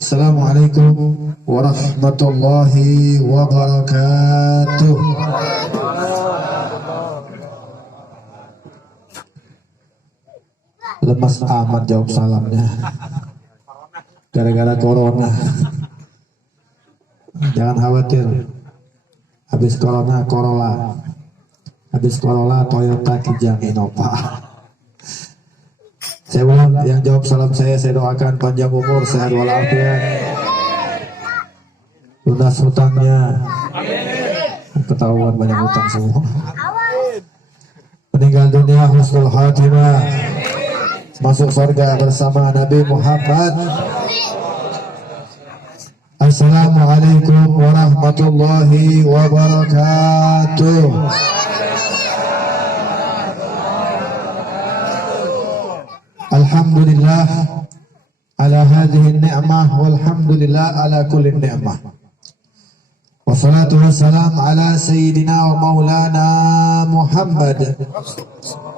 Assalamualaikum warahmatullahi wabarakatuh. Lemas amat jawab salamnya. Gara-gara corona. Jangan khawatir. Habis corona Corolla. Habis Corolla Toyota Kijang Innova. Saya ulang, yang jawab salam saya doakan panjang umur, sehat walafiat, lunas hutangnya. Ketahuan banyak hutang semua. Meninggal dunia husnul khatimah, masuk surga bersama Nabi Muhammad. Assalamualaikum warahmatullahi wabarakatuh. Alhamdulillah ala hadhihi ni'mah walhamdulillah ala kulli ni'mah. Wassalatu wassalam ala sayyidina wa maulana Muhammad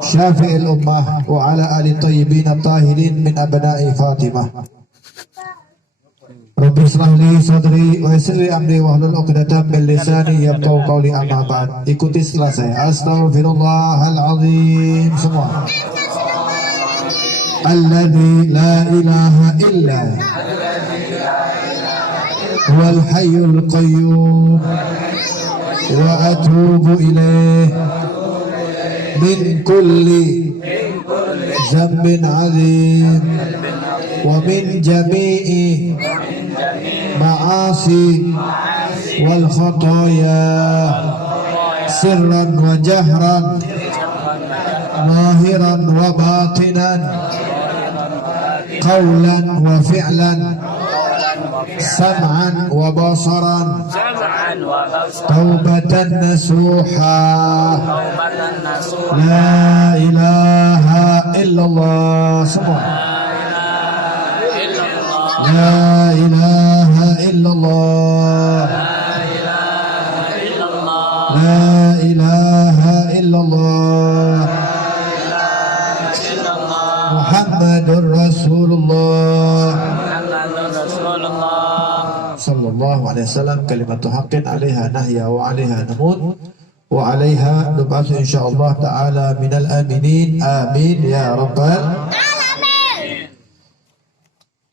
syafi'il ummah wa ala ali tayyibin at-tahirin min abna'i Fatimah. Rabbi shrah li sadri wa yassir li amri wahlul 'uqdatam min lisani yafqahu qawli, amma ba'd. Ikuti setelah saya. Astaghfirullahal azim semua. Alladzi la ilaha illa huwal hayyul qayyum wa atubu ilaih min kulli dhanbin 'adzim wa min jami'i ma'asi wal khataya sirran wa jahran zahiran wa batinan qawlan wa fi'lan sam'an wa basaran taubatan nasuha la ilaha illallah semua la ilaha illallah la ilaha illallah Muhammadur Rasulullah sallallahu alaihi wasallam. Kalimatu haqqin 'alaiha nahya wa 'alaiha namut wa 'alaiha nub'atsu insyaallah ta'ala minal aminin. Amin ya rabbal alamin.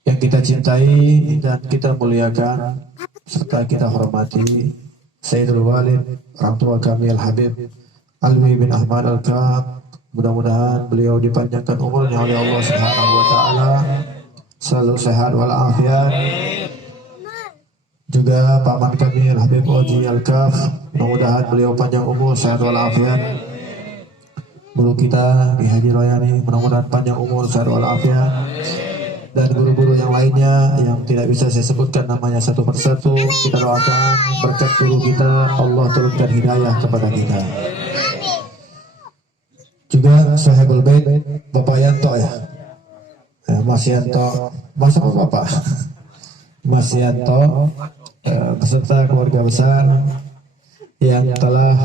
Yang kita cintai dan kita muliakan serta kita hormati Sayyidul Walid, orang tua kami Al-Habib Alwi bin Ahmad Al-Kab. Mudah-mudahan beliau dipanjangkan umurnya oleh Allah Subhanahu wa taala, selalu sehat walafiat. Juga paman kami Al-Habib Oji Al-Kaf, mudah-mudahan beliau panjang umur, sehat walafiat. Guru kita Ki Haji Royani, mudah-mudahan panjang umur, sehat walafiat. Dan guru-guru yang lainnya yang tidak bisa saya sebutkan namanya satu persatu, kita doakan berkat guru kita, Allah turunkan hidayah kepada kita. Juga Sahibul Bait Bapak Yanto ya, Mas Yanto, Mas apa Bapak? Mas Yanto beserta keluarga besar yang telah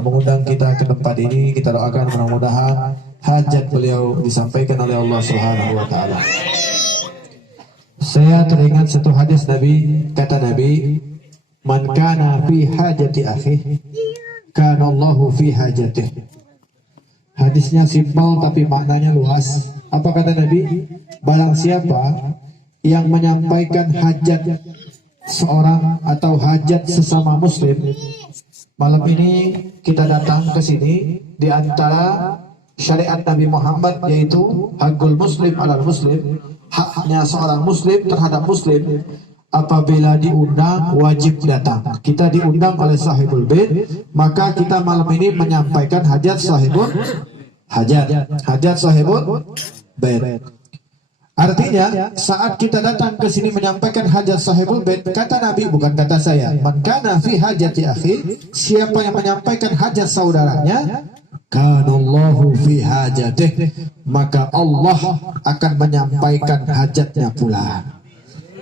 mengundang kita ke tempat ini. Kita doakan mudah-mudahan hajat beliau disampaikan oleh Allah Subhanahu wa taala. Saya teringat satu hadis Nabi, kata Nabi, "Man kana fi hajati akhihi, kana Allahu fi hajatihi." Hadisnya simpel tapi maknanya luas. Apa kata Nabi? Barang siapa yang menyampaikan hajat seorang atau hajat sesama muslim. Malam ini kita datang ke sini di antara syariat Nabi Muhammad, yaitu hakul muslim alal muslim, haknya seorang muslim terhadap muslim. Apabila diundang wajib datang. Kita diundang oleh Sahibul Bait, maka kita malam ini menyampaikan hajat Sahibul hajat Sahibul Bait. Artinya saat kita datang ke sini menyampaikan hajat Sahibul Bait, kata Nabi, bukan kata saya, man kana fi hajati akhi, siapa yang menyampaikan hajat saudaranya, kanallahu fi hajatih, maka Allah akan menyampaikan hajatnya pula.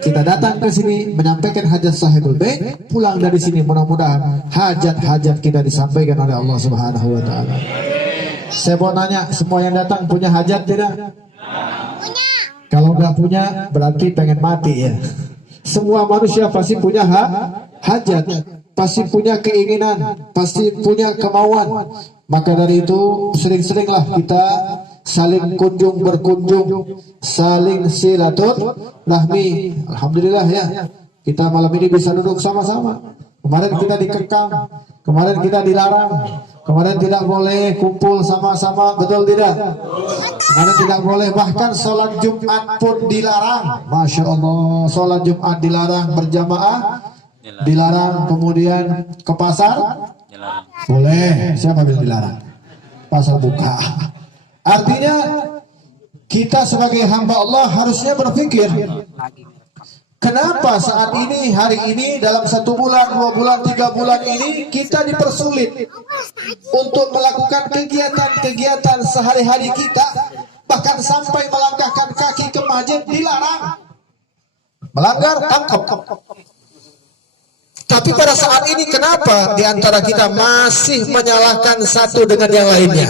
Kita datang ke sini menyampaikan hajat Sahibul Bait, pulang dari sini mudah-mudahan hajat-hajat kita disampaikan oleh Allah Subhanahu wa taala. Saya mau nanya, semua yang datang punya hajat tidak? Punya. Kalau nggak punya berarti pengen mati ya. Semua manusia pasti punya hajat, pasti punya keinginan, pasti punya kemauan. Maka dari itu sering-seringlah kita saling berkunjung, saling silaturahmi. Alhamdulillah ya, kita malam ini bisa duduk sama-sama. Kemarin kita dikekang, kemarin kita dilarang, kemarin tidak boleh kumpul sama-sama, betul tidak? Kemarin tidak boleh, bahkan sholat Jumat pun dilarang. Masya Allah, sholat Jumat dilarang, berjamaah dilarang, kemudian ke pasar boleh. Siapa bilang dilarang? Pasar buka. Artinya kita sebagai hamba Allah harusnya berpikir, kenapa saat ini, hari ini, dalam 1 bulan, 2 bulan, 3 bulan ini kita dipersulit untuk melakukan kegiatan-kegiatan sehari-hari kita, bahkan sampai melangkahkan kaki ke masjid dilarang. Melanggar tangkap. Tapi pada saat ini kenapa di antara kita masih menyalahkan satu dengan yang lainnya?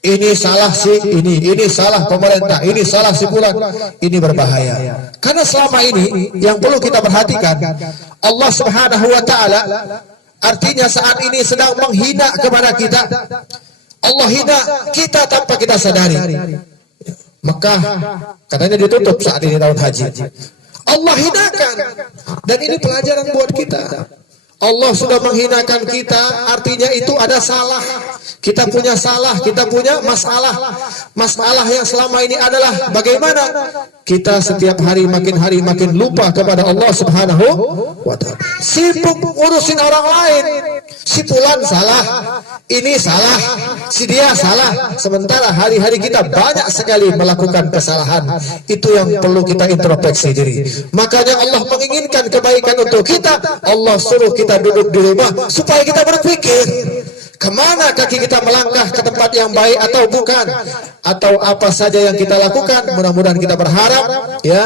Ini salah si ini salah pemerintah, ini salah si fulan. Ini berbahaya. Karena selama ini yang perlu kita perhatikan, Allah Subhanahu wa taala artinya saat ini sedang menghina kepada kita. Allah hina kita tanpa kita sadari. Mekah katanya ditutup saat ini tahun haji. Allah hinakan, dan ini pelajaran buat kita. Allah sudah menghinakan kita, artinya itu ada salah. Kita punya salah, kita punya masalah. Masalah yang selama ini adalah bagaimana kita setiap hari makin lupa kepada Allah Subhanahu wa taala. Sibuk ngurusin orang lain. Si fulan salah, ini salah, si dia salah. Sementara hari-hari kita banyak sekali melakukan kesalahan. Itu yang perlu kita introspeksi diri. Makanya Allah menginginkan kebaikan untuk kita. Allah suruh kita duduk di rumah supaya kita berpikir, kemana kaki kita melangkah, ke tempat yang baik atau bukan, atau apa saja yang kita lakukan. Mudah-mudahan kita berharap ya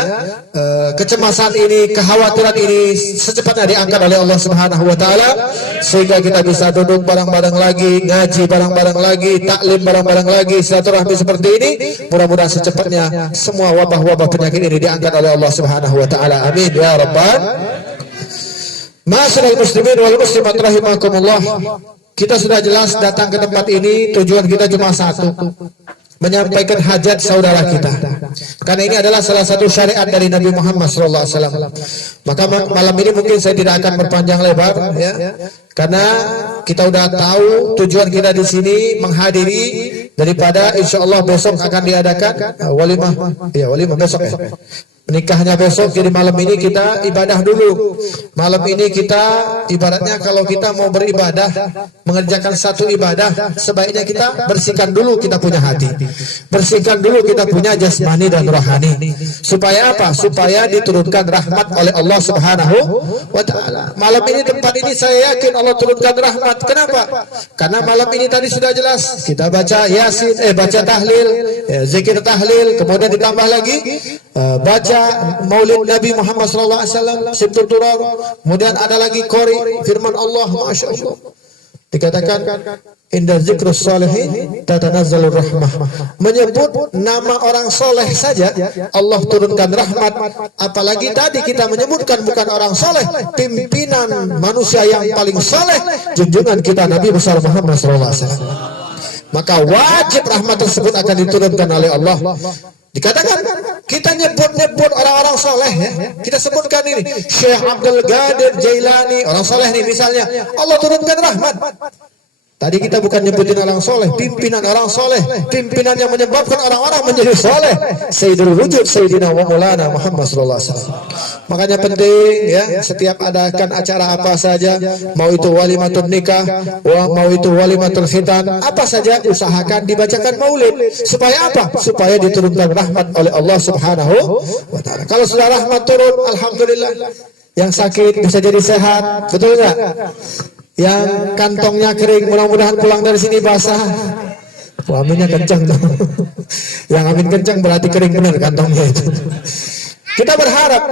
kecemasan ini, kekhawatiran ini secepatnya diangkat oleh Allah Subhanahu wa taala, sehingga kita bisa duduk bareng-bareng lagi, ngaji bareng-bareng lagi, taklim bareng-bareng lagi, silaturahmi seperti ini. Mudah-mudahan secepatnya semua wabah-wabah penyakit ini diangkat oleh Allah Subhanahu wa taala. Amin ya rabbal. Ma'asyiral muslimin wal muslimat rahimakumullah. Kita sudah jelas datang ke tempat ini, tujuan kita cuma satu, menyampaikan hajat saudara kita. Karena ini adalah salah satu syariat dari Nabi Muhammad SAW. Maka malam ini mungkin saya tidak akan berpanjang lebar, ya, karena kita udah tahu tujuan kita di sini menghadiri daripada insya Allah besok akan diadakan walimah, ya walimah besok ya. Nikahnya besok, jadi malam ini kita ibadah dulu. Malam ini kita ibaratnya kalau kita mau beribadah, mengerjakan satu ibadah, sebaiknya kita bersihkan dulu kita punya hati, bersihkan dulu kita punya jasmani dan rohani. Supaya apa? Supaya diturunkan rahmat oleh Allah Subhanahu wa taala. Malam ini, tempat ini saya yakin Allah turunkan rahmat. Kenapa? Karena malam ini tadi sudah jelas kita baca Yasin, baca tahlil, zikir tahlil, kemudian ditambah lagi baca Maulid Nabi Muhammad SAW, Sibtul Turar, kemudian ada lagi qori firman Allah. Masya Allah, dikatakan inda zikrus salihin tatanazzalur rahmah. Menyebut nama orang soleh saja Allah turunkan rahmat, apalagi tadi kita menyebutkan bukan orang soleh, pimpinan manusia yang paling soleh, junjungan kita Nabi besar Muhammad SAW. Maka wajib rahmat tersebut akan diturunkan oleh Allah. Dikatakan kita nyebut orang-orang soleh, ya. Kita sebutkan ini Syekh Abdul Qadir Jailani, orang soleh nih misalnya, Allah turunkan rahmat. Tadi kita bukan nyebutin orang soleh, pimpinan orang soleh, pimpinan yang menyebabkan orang-orang menjadi soleh, Sayyidul Wujud Sayyidina wa Maulana Muhammad sallallahu alaihi wasallam. Makanya penting ya, setiap adakan acara apa saja, mau itu walimatul nikah, mau itu walimatul khitan, apa saja usahakan dibacakan maulid. Supaya apa? Supaya diturunkan rahmat oleh Allah Subhanahu wa taala. Kalau sudah rahmat turun, alhamdulillah. Yang sakit bisa jadi sehat, betul enggak? Yang kantongnya kering, mudah-mudahan pulang dari sini basah. Aminnya kencang tuh. Yang amin kencang berarti kering benar kantongnya itu. Kita berharap,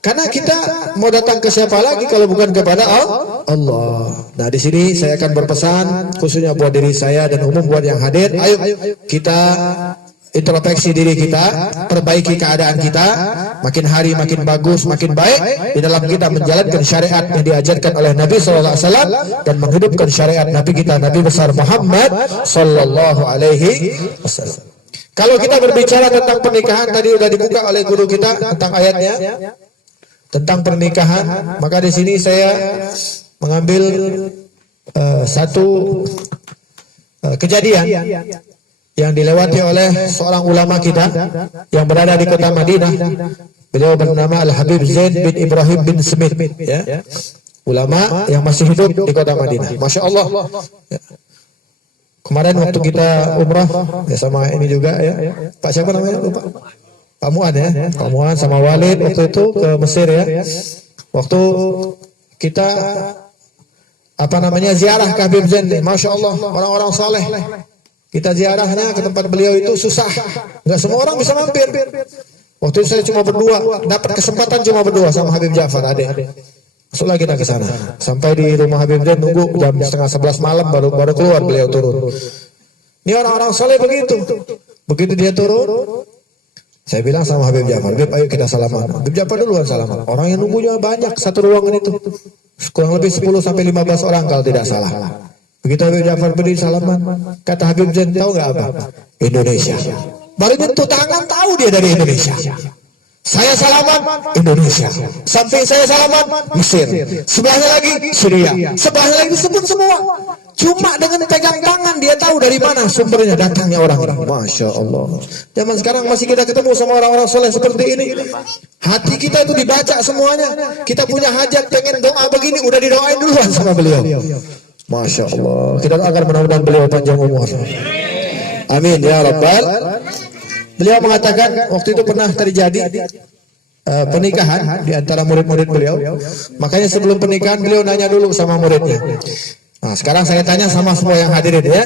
karena kita mau datang ke siapa lagi kalau bukan kepada Allah. Nah, di sini saya akan berpesan khususnya buat diri saya dan umum buat yang hadir. Ayo kita introspeksi diri kita, perbaiki keadaan kita, makin hari makin bagus, makin baik di dalam kita menjalankan syariat yang diajarkan oleh Nabi sallallahu alaihi wasallam dan menghidupkan syariat Nabi kita, Nabi besar Muhammad sallallahu alaihi wasallam. Kalau kita berbicara tentang pernikahan, tadi sudah dibuka oleh guru kita tentang ayatnya tentang pernikahan, maka di sini saya mengambil satu kejadian yang dilewati oleh seorang ulama kita yang berada di kota Madinah. Beliau bernama Al-Habib Zain bin Ibrahim bin Smith, ya. Ulama yang masih hidup di kota Madinah. Masya Allah. Ya. Kemarin waktu kita umrah ya sama ini juga ya. Pak siapa namanya? Lupa. Pak Muan ya. Pak Muan sama Walid waktu itu ke Mesir ya. Waktu kita ziarah ke Habib Zain, Masya Allah, orang-orang saleh. Kita ziarahnya ke tempat beliau itu susah, nggak semua orang bisa mampir. Waktu itu saya cuma berdua, dapat kesempatan cuma berdua sama Habib Ja'far, adik. Masuk lagi kita ke sana. Sampai di rumah Habib Zain nunggu jam setengah 11 malam baru keluar beliau turun. Ini orang-orang saleh begitu. Begitu dia turun, saya bilang sama Habib Ja'far, Habib ayo kita salaman. Habib Ja'far duluan salaman. Orang yang nunggunya banyak satu ruangan itu. Kurang lebih 10 sampai 15 orang kalau tidak salah. Begitu Habib Ja'far berdiri salaman, kata Habib Zain, tahu nggak apa? Indonesia. Baru nyentuh tangan tahu dia dari Indonesia. Saya salaman Indonesia. Samping saya salaman Mesir. Sebelahnya lagi Syria. Sebelahnya lagi disebut semua. Cuma dengan pegang tangan dia tahu dari mana sumbernya datangnya orang-orang. Masya Allah. Zaman sekarang masih kita ketemu sama orang-orang soleh seperti ini. Hati kita itu dibaca semuanya. Kita punya hajat pengen doa begini udah didoain duluan sama beliau. Masya Allah. Kita akan mudah-mudahan beliau panjang umur. Amin ya Rabbal. Beliau mengatakan waktu itu pernah terjadi pernikahan di antara murid-murid beliau. Makanya sebelum pernikahan beliau nanya dulu sama muridnya. Nah, sekarang saya tanya sama semua yang hadirin ya.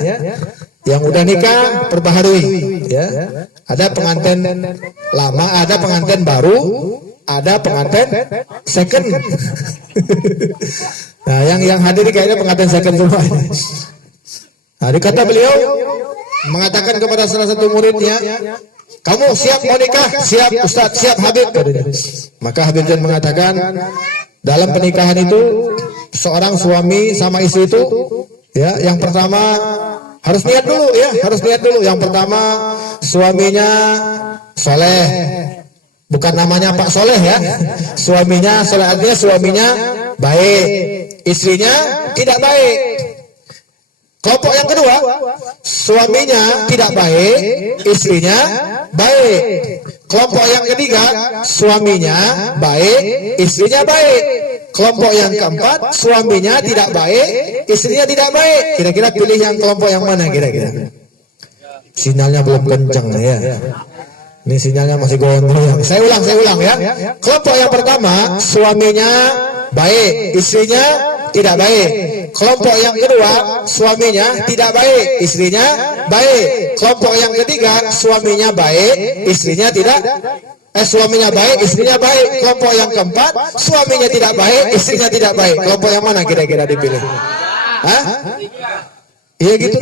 Yang udah nikah perbaharui ya. Ada pengantin lama, ada pengantin baru, ada pengantin second. Nah, yang hadir kayaknya pengantin second semua. Nah, kata beliau mengatakan kepada salah satu muridnya, kamu siap mau nikah? Siap Ustaz, siap Habib. Maka Habib Zain mengatakan, dalam pernikahan itu seorang suami sama istri itu, ya, yang pertama harus niat dulu, ya, harus niat dulu. Yang pertama suaminya soleh, bukan namanya Pak Soleh ya. Suaminya soleh artinya suaminya baik, istrinya tidak baik. Kelompok yang kedua, suaminya tidak baik, istrinya baik. Kelompok yang ketiga, suaminya baik, istrinya baik. Kelompok yang keempat, suaminya tidak baik, istrinya tidak baik. Kira-kira pilih yang kelompok yang mana kira-kira? Sinyalnya belum kencang ya. Ini sinyalnya masih gondrong. Saya ulang ya. Kelompok yang pertama, suaminya baik, istrinya tidak baik. Kelompok yang kedua, suaminya tidak baik, istrinya baik. Kelompok yang ketiga, suaminya baik, istrinya tidak. Suaminya baik, istrinya baik. Kelompok yang keempat, suaminya tidak baik, istrinya tidak baik. Kelompok yang mana kira-kira dipilih? Hah? Iya gitu.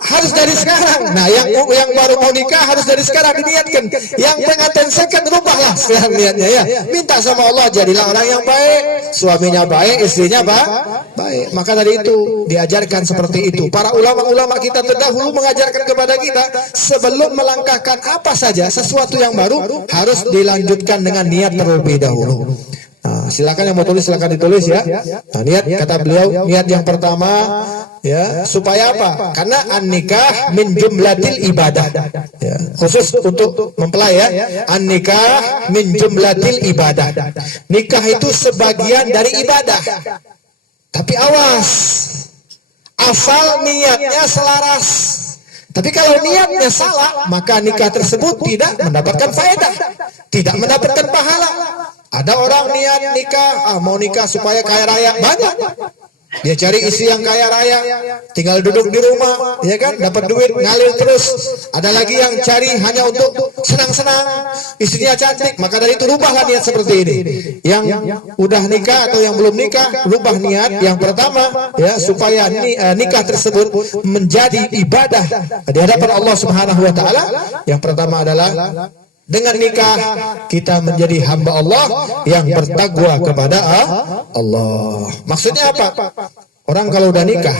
Harus dari sekarang. Nah, yang baru mau nikah harus dari sekarang diniatkan. Yang pengantin second rubahlah sekarang niatnya ya. Minta sama Allah jadilah orang yang baik, suaminya baik, istrinya baik. Maka dari itu diajarkan seperti itu. Para ulama-ulama kita terdahulu mengajarkan kepada kita sebelum melangkahkan apa saja sesuatu yang baru harus dilanjutkan dengan niat terlebih dahulu. Nah, silakan yang mau tulis silakan ditulis ya. Nah, niat kata beliau, niat yang pertama ya, supaya apa? Karena an-nikah min jumlatil ibadah. Ya, khusus untuk mempelai ya. An-nikah min jumlatil ibadah. Nikah itu sebagian dari ibadah. Tapi awas. Asal niatnya selaras. Tapi kalau niatnya salah, maka nikah tersebut tidak mendapatkan faedah, tidak mendapatkan pahala. Ada orang niat nikah, mau nikah supaya kaya raya, banyak. Dia cari istri yang kaya raya, tinggal duduk di rumah, ya kan, dapat duit ngalir terus. Ada lagi yang cari hanya untuk senang-senang, istrinya cantik, maka dari itu rubahlah niat seperti ini. Yang udah nikah atau yang belum nikah, rubah niat. Yang pertama, ya, supaya nikah tersebut menjadi ibadah di hadapan Allah Subhanahu wa taala. Yang pertama adalah dengan nikah kita menjadi hamba Allah yang bertakwa kepada Allah. Maksudnya apa? Orang kalau udah nikah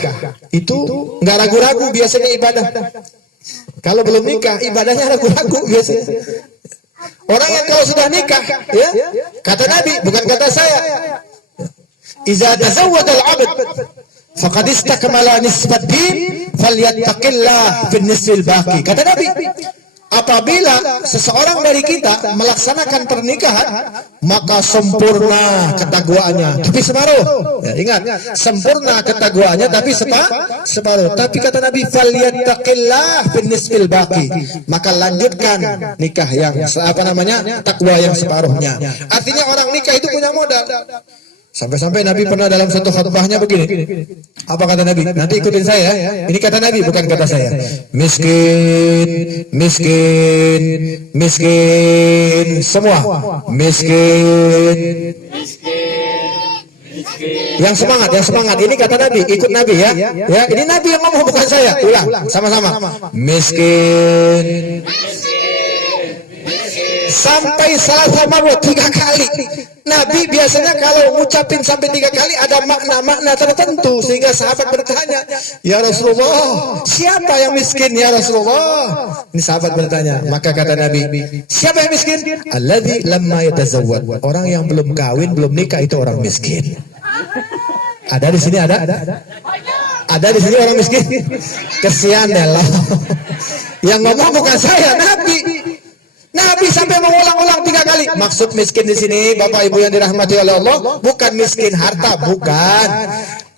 itu nggak ragu-ragu biasanya ibadah. Kalau belum nikah ibadahnya ragu-ragu biasanya. Orang yang kalau sudah nikah, ya, kata Nabi, bukan kata saya. Iza tazawwajal 'abd faqad istakmala nisfad din falyattaqillah fin nisfil baqi. Kata Nabi, apabila seseorang dari kita melaksanakan pernikahan, maka sempurna ketakwaannya, tapi separuh. Ya, ingat, sempurna ketakwaannya tapi separuh. Tapi kata Nabi, falyattaqillah bin nisfil baqi, maka lanjutkan nikah yang takwa yang separuhnya. Artinya orang nikah itu punya modal. Sampai-sampai Nabi pernah dalam satu khutbahnya begini. Apa kata Nabi? Nanti ikutin saya. Ini kata Nabi, bukan kata saya. Miskin, miskin, miskin, semua. Miskin, yang semangat, yang semangat. Ini kata Nabi, ikut Nabi ya. Ya, ini Nabi yang ngomong, bukan saya. Ulang, sama-sama. Miskin. Sampai salah marwah 3 kali. Nabi biasanya kalau ngucapin sampai 3 kali ada makna-makna tertentu, sehingga sahabat bertanya, ya Rasulullah, siapa yang miskin ya Rasulullah? Ini sahabat bertanya, maka kata Nabi, siapa yang miskin? Alladzi lamma yatazawwad. Orang yang belum kawin, belum nikah, itu orang miskin. Ada di sini, ada? Ada di sini orang miskin? Kesian deh lah. Yang ngomong bukan saya, Nabi. Nabi sampai mengulang-ulang 3 kali. Maksud miskin di sini, Bapak Ibu yang dirahmati oleh Allah, bukan miskin harta, bukan.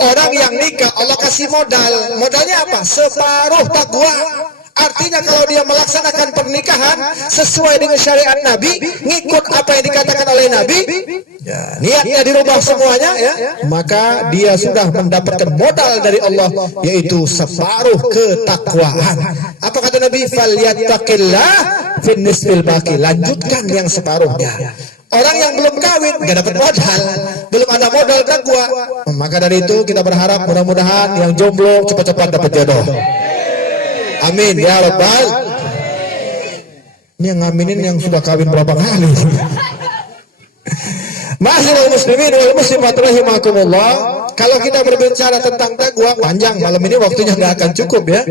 Orang yang nikah Allah kasih modal. Modalnya apa? Separuh takwa. Artinya kalau dia melaksanakan pernikahan sesuai dengan syariat Nabi, ngikut apa yang dikatakan oleh Nabi, ya, niatnya dirubah semuanya, ya, maka dia sudah mendapatkan modal dari Allah, yaitu separuh ketakwaan. Apa kata Nabi? Falyattaqillah fin nisfil baqi. Lanjutkan yang separuhnya. Orang yang belum kawin gak dapat modal, belum ada modal takwa. Maka dari itu kita berharap mudah-mudahan yang jomblo cepat-cepat dapat jodoh. Amin ya Rabbal. Ini yang ngaminin yang sudah kawin berapa kali. Ma'asyiral muslimin wal muslimat rahimakumullah. Kalau kita berbicara tentang takwa panjang, malam ini waktunya nggak akan cukup ya.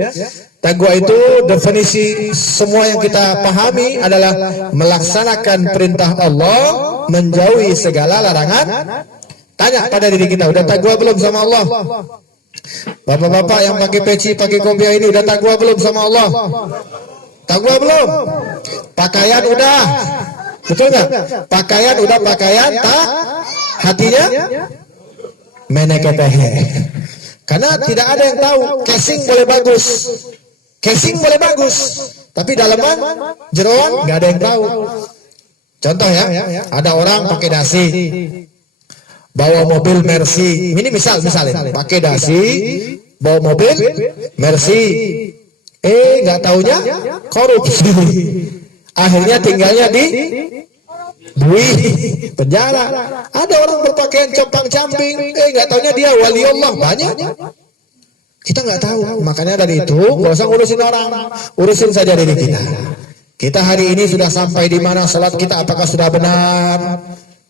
Takwa itu definisi semua yang kita pahami adalah melaksanakan perintah Allah, menjauhi segala larangan. Tanya pada diri kita, udah takwa belum sama Allah? Bapak-bapak yang pakai peci, pakai kopiah ini udah takwa belum sama Allah? Takwa belum? Pakaian udah, betul nggak? Pakaian udah, pakaian tak, hatinya meneketehe. Karena tidak ada yang tahu. Casing boleh bagus, casing boleh bagus, tapi dalaman jeroan nggak ada yang tahu. Contoh ya, ada orang pakai dasi, bawa mobil Mercy, ini misalnya pakai dasi, bawa mobil Mercy, nggak taunya korupsi, akhirnya tinggalnya di Bui, penjara. Ada orang berpakaian compang-camping, nggak taunya dia wali Allah, banyak. Kita nggak tahu, makanya dari itu nggak usah ngurusin orang, urusin saja diri kita. Kita hari ini sudah sampai di mana? Salat kita apakah sudah benar?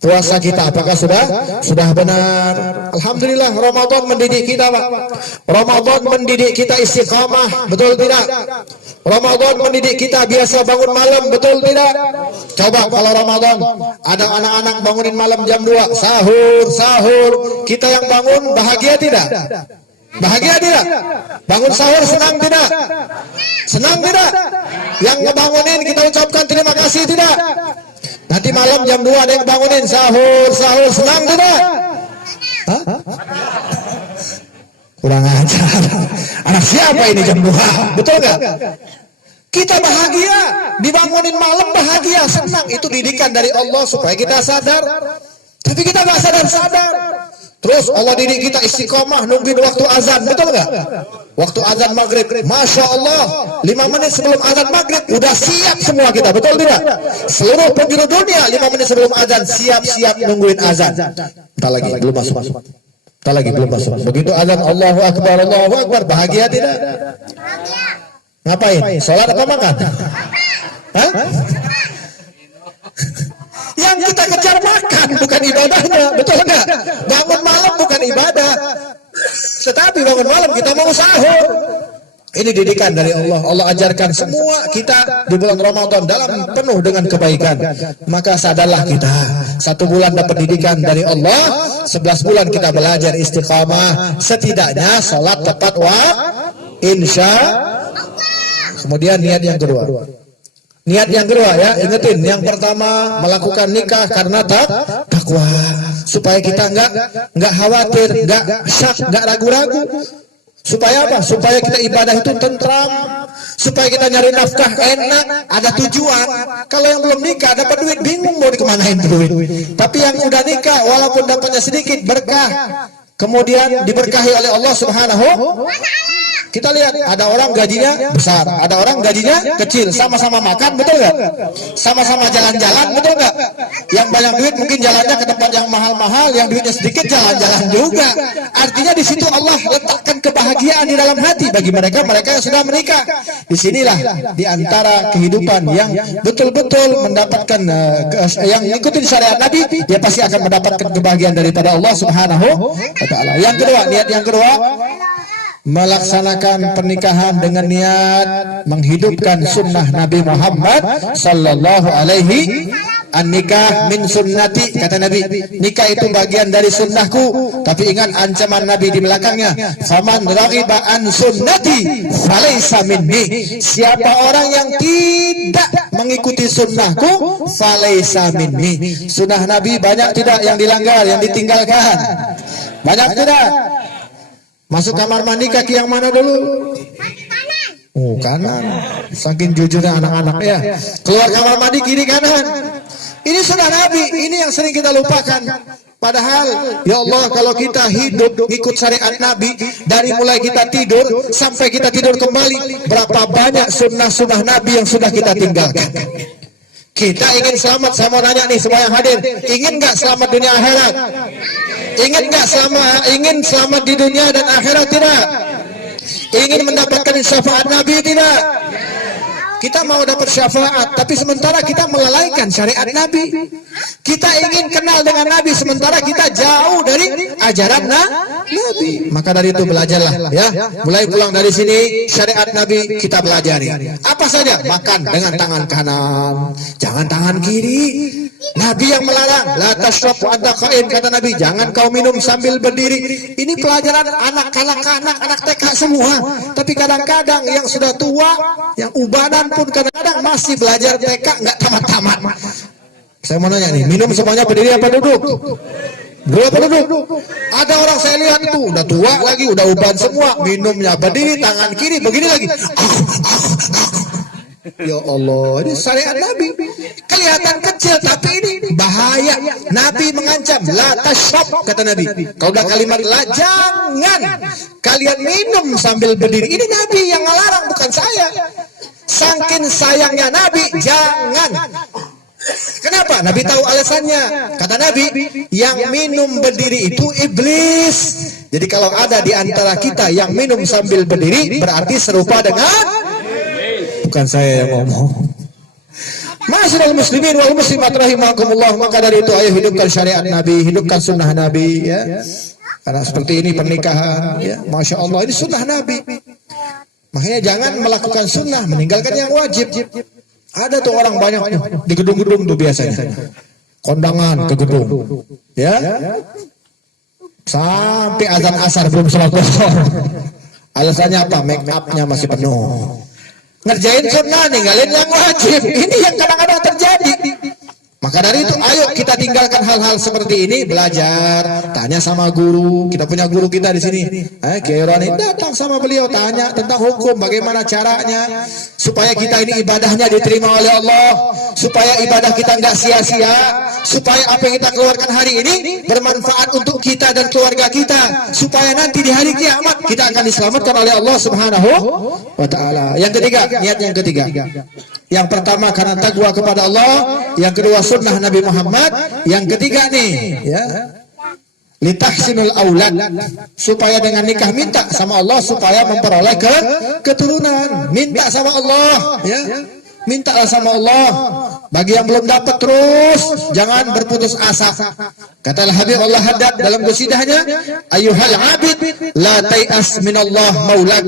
Puasa kita apakah sudah benar? Alhamdulillah, Ramadan mendidik kita, Pak. Ramadan mendidik kita istiqamah, betul tidak? Ramadan mendidik kita biasa bangun malam, betul tidak? Coba kalau Ramadan ada anak-anak bangunin malam jam 2, sahur, kita yang bangun bahagia tidak? Bahagia tidak? Bangun sahur senang tidak? Senang tidak? Yang ngebangunin kita ucapkan terima kasih tidak? Nanti malam jam 2 ada yang bangunin sahur, senang tidak? Hah? Kurang ajar. Anak siapa ini jam 2? Betul nggak? Kita bahagia, dibangunin malam bahagia, senang. Itu didikan dari Allah supaya kita sadar. Tapi kita nggak sadar. Terus Allah didik kita istiqomah nungguin waktu azan, betul nggak? Waktu azan maghrib, masya Allah, 5 menit sebelum azan maghrib udah siap semua kita, betul tidak? Seluruh penjuru dunia 5 menit sebelum azan siap-siap nungguin azan. Entar lagi belum masuk. Entar lagi belum masuk. Begitu azan Allahu Akbar, bahagia tidak? Ngapain? Sholat apa makan? Hah? Yang kita kejar makan bukan ibadahnya, betul enggak? Bangun malam bukan ibadah, tetapi bangun malam kita mau sahur. Ini didikan dari Allah. Allah ajarkan semua kita di bulan Ramadan dalam penuh dengan kebaikan. Maka sadarlah kita, 1 bulan dapat didikan dari Allah, 11 bulan kita belajar istiqamah, setidaknya salat tepat insya. Kemudian niat yang kedua. Niat yang kedua ya, ingetin, yang pertama melakukan nikah karena takwa, supaya kita nggak khawatir, nggak syak, nggak ragu-ragu. Supaya apa? Supaya kita ibadah itu tentram, supaya kita nyari nafkah enak, ada tujuan. Kalau yang belum nikah dapat duit bingung mau dikemanain duit. Tapi yang udah nikah walaupun dapatnya sedikit berkah, kemudian diberkahi oleh Allah Subhanahu. Kita lihat, ada orang gajinya besar, ada orang gajinya kecil, sama-sama makan, betul nggak? Sama-sama jalan-jalan, betul nggak? Yang banyak duit mungkin jalannya ke tempat yang mahal-mahal, yang duitnya sedikit jalan-jalan juga. Artinya di situ Allah letakkan kebahagiaan di dalam hati bagi mereka yang sudah menikah. Disinilah di antara kehidupan yang betul-betul mendapatkan yang ikutin syariat Nabi, dia pasti akan mendapatkan kebahagiaan daripada Allah Subhanahu wa Ta'ala. Yang kedua, niat yang kedua, melaksanakan pernikahan dengan niat menghidupkan sunnah Nabi Muhammad sallallahu alaihi. An-nikah min sunnati, kata Nabi, nikah itu bagian dari sunnahku. Tapi ingat ancaman Nabi di belakangnya, faman raghiba an sunnati falaysa minni. Siapa orang yang tidak mengikuti sunnahku, falaysa minni. Sunnah Nabi banyak tidak yang dilanggar, yang ditinggalkan? Banyak tidak? Masuk kamar mandi kaki yang mana dulu? Oh, kanan. Saking jujurnya anak-anak ya. Keluar kamar mandi kiri kanan. Ini sunnah Nabi, ini yang sering kita lupakan. Padahal, ya Allah, kalau kita hidup ikut syariat Nabi, dari mulai kita tidur sampai kita tidur kembali, berapa banyak sunnah-sunnah Nabi yang sudah kita tinggalkan. Kita ingin selamat, saya mau nanya nih semua yang hadir, ingin nggak selamat dunia akhirat? Ingin nggak ingin selamat di dunia dan akhirat tidak? Ingin mendapatkan syafaat Nabi tidak? Kita mau dapat syafaat, tapi sementara kita melalaikan syariat Nabi. Kita ingin kenal dengan Nabi, sementara kita jauh dari ajaran Nabi. Maka dari itu belajarlah ya. Mulai pulang dari sini, syariat Nabi kita pelajari. Apa saja? Makan dengan tangan kanan, jangan tangan kiri. Nabi yang melarang, la tashrab wa anta qa'im, kata Nabi, jangan kau minum sambil berdiri. Ini pelajaran anak-anak, anak TK semua. Tapi kadang-kadang yang sudah tua, yang ubanan pun kadang-kadang masih belajar TK nggak tamat-tamat. Saya mau nanya nih, minum semuanya berdiri apa duduk? Dua apa duduk? Ada orang saya lihat tuh udah tua lagi, udah uban semua, minumnya berdiri, tangan kiri begini lagi. Ya Allah, ini syariat Nabi. Kelihatan kecil tapi ini bahaya. Nabi mengancam, la tashrab, kata Nabi. Kalau udah kalimat la, jangan kalian minum sambil berdiri. Ini Nabi yang ngelarang, bukan saya. Saking sayangnya Nabi, jangan. Kenapa? Nabi tahu alasannya. Kata Nabi, yang minum berdiri itu iblis. Jadi kalau ada di antara kita yang minum sambil berdiri, berarti serupa dengan, bukan saya yang ngomong. Ma'asyiral muslimin wal muslimat rahimakumullah. Maka dari itu ayo hidupkan syariat Nabi, hidupkan sunnah Nabi ya. Karena seperti ini pernikahan ya, Masya Allah, ini sunnah Nabi. Makanya jangan melakukan sunnah, meninggalkan yang wajib. Ada tuh orang banyak tuh, di gedung-gedung tuh biasanya kondangan ke gedung ya, sampai azan asar belum sholat zuhur. Alasannya apa? Make upnya masih penuh. Ngerjain sunnah, ninggalin yang wajib. Ini yang kadang-kadang terjadi. Maka dari itu ayo kita tinggalkan hal-hal seperti ini, belajar, tanya sama guru. Kita punya guru kita di sini. Kiai Roni, datang sama beliau, tanya tentang hukum, bagaimana caranya supaya kita ini ibadahnya diterima oleh Allah, supaya ibadah kita nggak sia-sia, supaya apa yang kita keluarkan hari ini bermanfaat untuk kita dan keluarga kita, supaya nanti di hari kiamat kita akan diselamatkan oleh Allah Subhanahu wa taala. Yang ketiga, niat yang ketiga. Yang pertama karena takwa kepada Allah, yang kedua sunnah Nabi Muhammad, yang ketiga nih ya, litahsinul aulad, supaya dengan nikah minta sama Allah supaya memperoleh keturunan. Minta sama Allah ya. Mintalah sama Allah. Bagi yang belum dapat terus jangan berputus asa. Kata Habib Allah Haddad dalam qasidahnya, ayyuhal abid la tai'as minallah maulak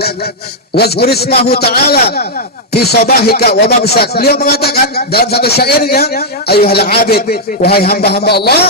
wazkur ismahu ta'ala fi sabahika wa mamsak. Beliau mengatakan dalam satu syairnya, ayyuhal abid, wahai hamba-hamba Allah,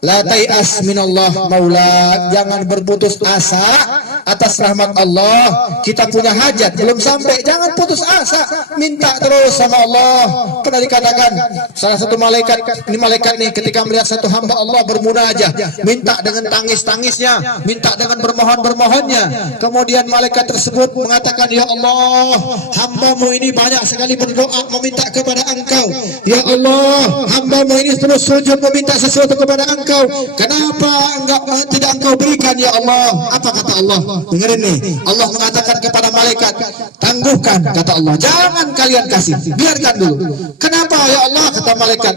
la tai'as minallah maulak, jangan berputus asa atas rahmat Allah. Kita punya hajat belum sampai, jangan putus asa, minta terus sama Allah. Pernah dikatakan salah satu malaikat, ini malaikat nih ketika melihat satu hamba Allah bermunajah, minta dengan tangis-tangisnya, minta dengan bermohon-bermohonnya, kemudian malaikat tersebut mengatakan, ya Allah, hambamu ini banyak sekali berdoa meminta kepada engkau, ya Allah, hambamu ini terus sujud meminta sesuatu kepada engkau, kenapa tidak engkau berikan ya Allah? Apa kata Allah? Dengerin nih, Allah mengatakan kepada malaikat, tangguhkan, kata Allah, jangan kalian kasih, biarkan dulu. Kenapa ya Allah? Kata malaikat,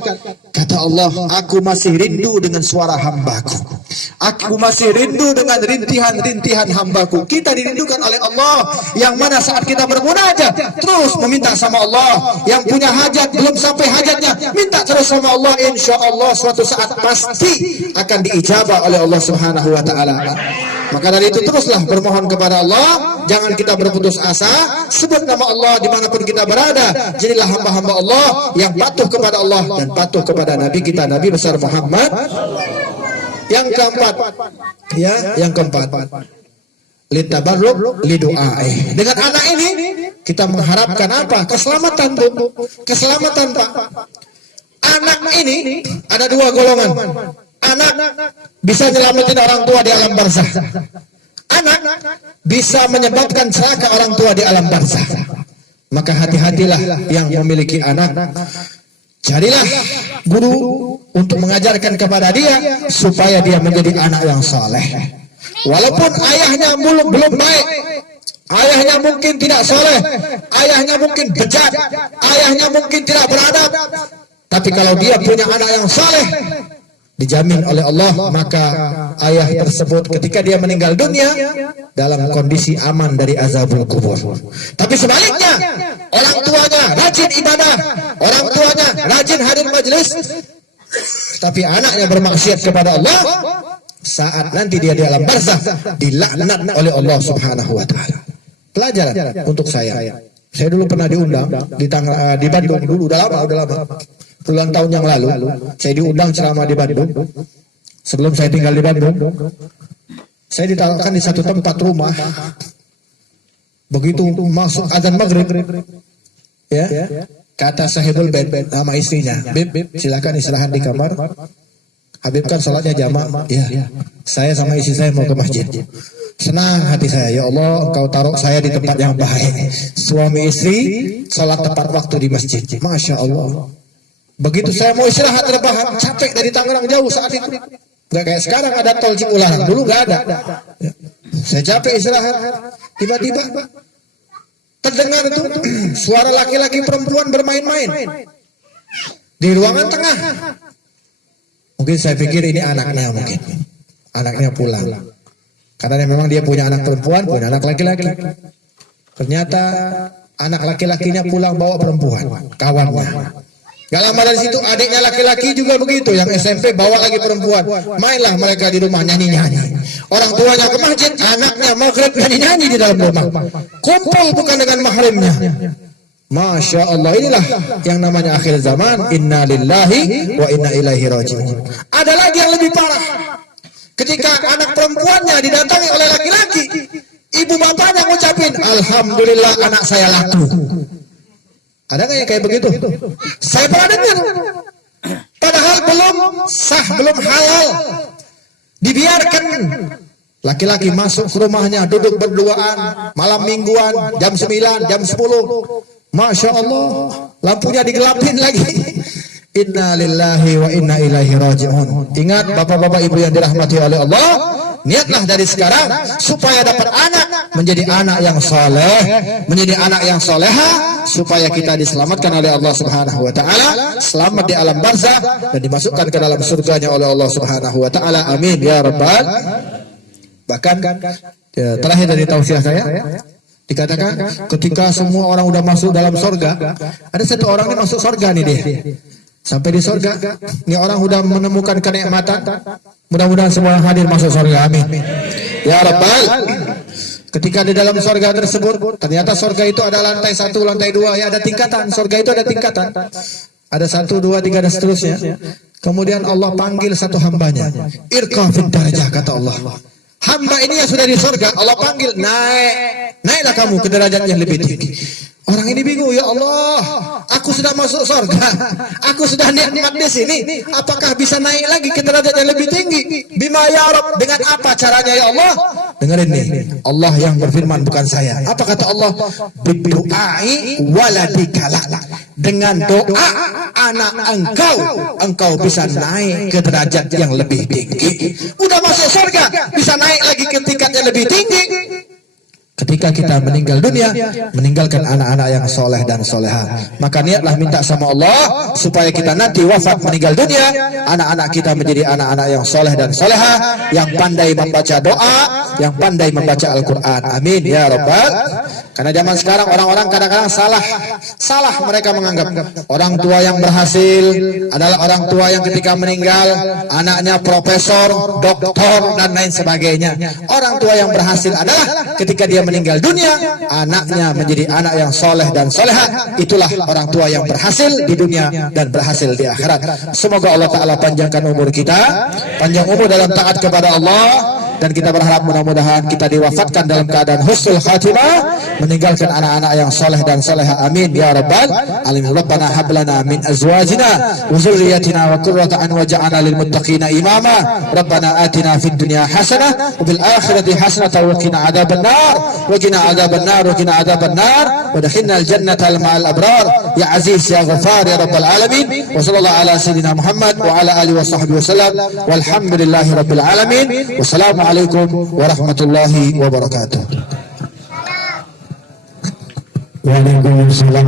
kata Allah, aku masih rindu dengan suara hambaku, aku masih rindu dengan rintihan-rintihan hambaku. Kita dirindukan oleh Allah, yang mana saat kita bermunajat terus meminta sama Allah. Yang punya hajat belum sampai hajatnya, minta terus sama Allah, insya Allah suatu saat pasti akan diijabah oleh Allah Subhanahu wa taala. Maka dari itu teruslah bermohon kepada Allah, jangan kita berputus asa, sebut nama Allah dimanapun kita berada. Jadilah hamba-hamba Allah yang patuh kepada Allah dan patuh kepada Nabi kita, Nabi besar Muhammad. Yang keempat, ya, yang keempat, litabarruk lidu'aih. Dengan anak ini kita mengharapkan apa? Keselamatan, Bu. Keselamatan, Pak. Anak ini ada dua golongan. Anak bisa nyelamatin orang tua di alam barzah. Anak bisa menyebabkan celaka orang tua di alam barzah. Maka hati-hatilah yang memiliki anak. Carilah guru untuk mengajarkan kepada dia supaya dia menjadi anak yang saleh. Walaupun ayahnya belum baik, ayahnya mungkin tidak saleh, ayahnya mungkin bejat, ayahnya mungkin tidak beradab, tapi kalau dia punya anak yang saleh, dijamin oleh Allah, maka ayah tersebut ketika dia meninggal dunia dalam kondisi aman dari azabul kubur. Tapi sebaliknya, orang tuanya rajin ibadah, orang tuanya rajin hadir majelis, tapi anaknya bermaksiat kepada Allah, saat nanti dia di alam barzah dilaknat oleh Allah Subhanahu wa taala. Pelajaran untuk saya. Saya dulu pernah diundang di Bandung dulu, udah lama. Puluhan tahun yang lalu, saya diundang ceramah di Bandung. Sebelum saya tinggal di Bandung, saya ditaruhkan di satu tempat rumah. Begitu masuk azan maghrib, ya, kata sahibul bait sama istrinya, Bib, silakan istirahat di kamar. Habib kan sholatnya jamaah, ya. Saya sama istri saya mau ke masjid. Senang hati saya, ya Allah, Engkau taruh saya di tempat yang baik. Suami istri sholat tepat waktu di masjid. Masya Allah. Begitu saya mau istirahat rebahan, capek dari Tangerang jauh saat itu. Gak kayak sekarang ada tol Cipularang, dulu gak ada. Saya capek istirahat, tiba-tiba terdengar itu suara laki-laki perempuan bermain-main di ruangan tengah. Mungkin saya pikir ini anaknya, mungkin anaknya pulang. Karena memang dia punya anak perempuan, punya anak laki-laki. Ternyata anak laki-lakinya pulang bawa perempuan, kawannya. Gak lama dari situ adiknya laki-laki juga begitu, yang SMP bawa lagi perempuan. Mainlah mereka di rumah nyanyi-nyanyi. Orang tuanya ke masjid, anaknya maghrib nyanyi-nyanyi di dalam rumah. Kumpul bukan dengan mahrimnya. Masya Allah, inilah yang namanya akhir zaman. Inna lillahi wa inna ilaihi raji'un. Ada lagi yang lebih parah. Ketika anak perempuannya didatangi oleh laki-laki, ibu bapaknya ngucapin, alhamdulillah anak saya laku. Ada nggak yang kayak begitu? Saya pernah dengar. Pada belum sah, belum halal, dibiarkan laki-laki masuk ke rumahnya, duduk berduaan malam mingguan, jam 9, jam 10. Masya Allah, lampunya digelapin lagi. Inna lillahi wa inna ilaihi raji'un. Ingat bapak-bapak ibu yang dirahmati oleh Allah, niatlah dari sekarang supaya dapat anak, menjadi anak yang saleh, menjadi anak yang soleha, supaya kita diselamatkan oleh Allah Subhanahu wa taala, selamat di alam barzakh dan dimasukkan ke dalam surganya oleh Allah Subhanahu wa taala. Amin ya rabbal. Bahkan terakhir dari tausiah saya dikatakan ketika semua orang udah masuk dalam surga, ada satu orang ini masuk surga nih dia. Sampai di surga, ini orang udah menemukan kenikmatan. Mudah-mudahan semua yang hadir masuk surga. Amin. Ya Rabbal. Ketika di dalam surga tersebut, ternyata surga itu ada lantai 1, lantai 2, ya ada tingkatan. Surga itu ada tingkatan. Ada 1, 2, 3 dan seterusnya. Kemudian Allah panggil satu hambanya. Irqa fid darajah, kata Allah. Hamba ini yang sudah di surga, Allah panggil, naiklah kamu ke derajat yang lebih tinggi. Orang ini bingung, ya Allah, aku sudah masuk surga, aku sudah nikmat di sini, apakah bisa naik lagi ke derajat yang lebih tinggi? Bima ya Rabb, dengan apa caranya ya Allah? Dengerin nih, Allah yang berfirman bukan saya. Apa kata Allah? Bidu'ai waladikala, dengan doa anak engkau bisa naik ke derajat yang lebih tinggi. Udah masuk surga, bisa naik lagi ke tingkat yang lebih tinggi. Ketika kita meninggal dunia, meninggalkan anak-anak yang soleh dan soleha, maka niatlah minta sama Allah supaya kita nanti wafat meninggal dunia, anak-anak kita menjadi anak-anak yang soleh dan soleha, yang pandai membaca doa, yang pandai membaca Al-Quran. Amin ya Rabbal. Karena zaman sekarang orang-orang kadang-kadang salah mereka menganggap orang tua yang berhasil adalah orang tua yang ketika meninggal anaknya profesor, doktor dan lain sebagainya. Orang tua yang berhasil adalah ketika dia meninggal dunia, anaknya menjadi anak yang soleh dan soleha. Itulah orang tua yang berhasil di dunia dan berhasil di akhirat. Semoga Allah Ta'ala panjangkan umur kita, panjang umur dalam taat kepada Allah, dan kita berharap mudah-mudahan kita diwafatkan dalam keadaan husnul khatimah, meninggalkan anak-anak yang soleh dan soleha. Amin ya rabbal alamin. Rabbana hab lana min azwajina wa dzurriyyatina wa qurrata a'yun waj'alna lil muttaqina imama. Rabbana atina fid dunya hasanah wa fil akhirati hasanah wa qina adzabannar wa qina adzabannar wa qina adzabannar wa dakhilna al jannata ma'al abrar ya aziz ya ghafar ya rabbal alamin. Wa sallallahu ala sayyidina Muhammad wa ala alihi wa sahbihi wasallam walhamdulillahi rabbil alamin. Wassalamualaikum warahmatullahi wabarakatuh. Waalaikumsalam.